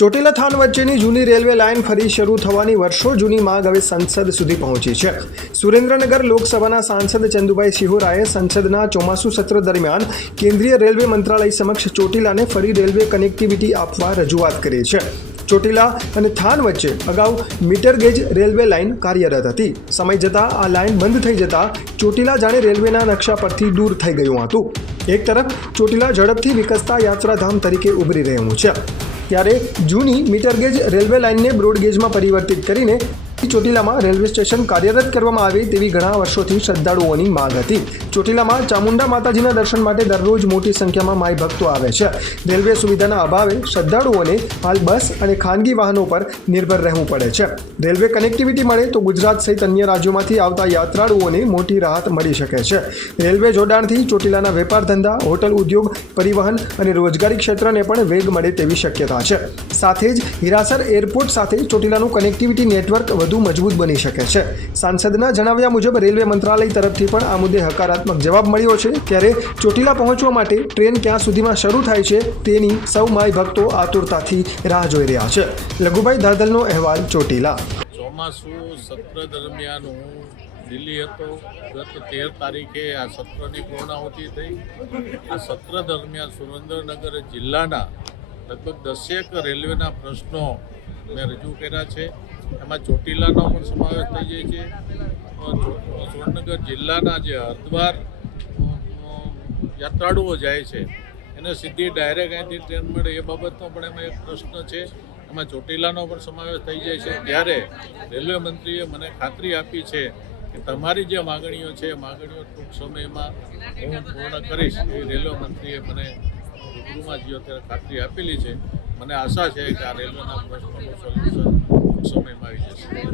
Chotila than વચ્ચેની જૂની railway line ફરી શરૂ થવાની વર્ષો જૂની માંગ હવે સંસદ સુધી પહોંચી છે। સુરેન્દ્રનગર લોકસભાના સાંસદ ચંદુભાઈ સિહોરાએ સંસદના ચોમાસુ સત્ર દરમિયાન કેન્દ્રીય રેલવે મંત્રાલય સમક્ષ ચોટીલાને ફરી રેલવે કનેક્ટિવિટી આપવા રજૂઆત કરી છે। ચોટીલા અને થાન વચ્ચે અગાઉ મીટર ગેજ રેલવે લાઇન કાર્યરત હતી। સમય જતાં આ લાઇન બંધ થઈ જતાં ચોટીલા જાણે રેલવેના નકશા પરથી દૂર થઈ ગયું હતું। એક તરફ ચોટીલા ઝડપથી વિકસતા યાત્રાધામ તરીકે ઉભરી રહ્યું છે, ત્યારે જૂની મીટર ગેજ રેલવે લાઇનને બ્રોડ ગેજમાં પરિવર્તિત કરીને ચોટીલામાં રેલવે સ્ટેશન કાર્યરત કરવામાં આવે તેવી ઘણા વર્ષોથી શ્રદ્ધાળુઓની માંગ હતી। ચોટીલામાં ચામુંડા માતાજીના દર્શન માટે દરરોજ મોટી સંખ્યામાં માઈ ભક્તો આવે છે। રેલવે સુવિધાના અભાવે શ્રદ્ધાળુઓને હાલ બસ અને ખાનગી વાહનો પર નિર્ભર રહેવું પડે છે। રેલવે કનેક્ટિવિટી મળે તો ગુજરાત સહિત અન્ય રાજ્યોમાંથી આવતા યાત્રાળુઓને મોટી રાહત મળી શકે છે। રેલવે જોડાણથી ચોટીલાના વેપાર ધંધા, હોટલ ઉદ્યોગ, પરિવહન અને રોજગારી ક્ષેત્રને પણ વેગ મળે તેવી શક્યતા છે। સાથે જ હિરાસર એરપોર્ટ સાથે ચોટીલાનું કનેક્ટિવિટી નેટવર્ક વધુ મજબૂત બની શકે છે। સાંસદના જણાવ્યા મુજબ રેલવે મંત્રાલય તરફથી પણ આ મુદ્દે હકારાત્મક જવાબ મળ્યો છે, ત્યારે ચોટીલા પહોંચવા માટે ટ્રેન ક્યાં સુધીમાં શરૂ થાય છે તેની સૌ માઈ ભક્તો આતુરતાથી રાહ જોઈ રહ્યા છે। લઘુભાઈ ધાધલનો અહેવાલ, ચોટીલા। ચોમાસુ સત્ર દરમિયાન હું દિલ્હી હતો। ગત 13 તારીખે આ સત્રની પૂર્ણાહુતિ થઈ। આ સત્ર દરમિયાન સુરેન્દ્રનગર જિલ્લાના લગભગ 10 રેલવેના પ્રશ્નો મેં રજૂ કર્યા છે। એમાં ચોટીલાનો પણ સમાવેશ થઈ જાય છે। સુરેન્દ્રનગર જિલ્લાના જે હરિદ્વાર યાત્રાળુઓ જાય છે એને સીધી ડાયરેક્ટ અહીંથી ટ્રેન મળે એ બાબતનો પણ એમાં એક પ્રશ્ન છે। એમાં ચોટીલાનો પણ સમાવેશ થઈ જાય છે। ત્યારે રેલવે મંત્રીએ મને ખાતરી આપી છે કે તમારી જે માગણીઓ છે એ માગણીઓ ટૂંક સમયમાં હું પૂર્ણ કરીશ। એ રેલવે મંત્રીએ મને રૂબરૂમાં જ્યો ત્યારે ખાતરી આપેલી છે। મને આશા છે કે આ રેલવેના પ્રશ્નોનું સોલ્યુશન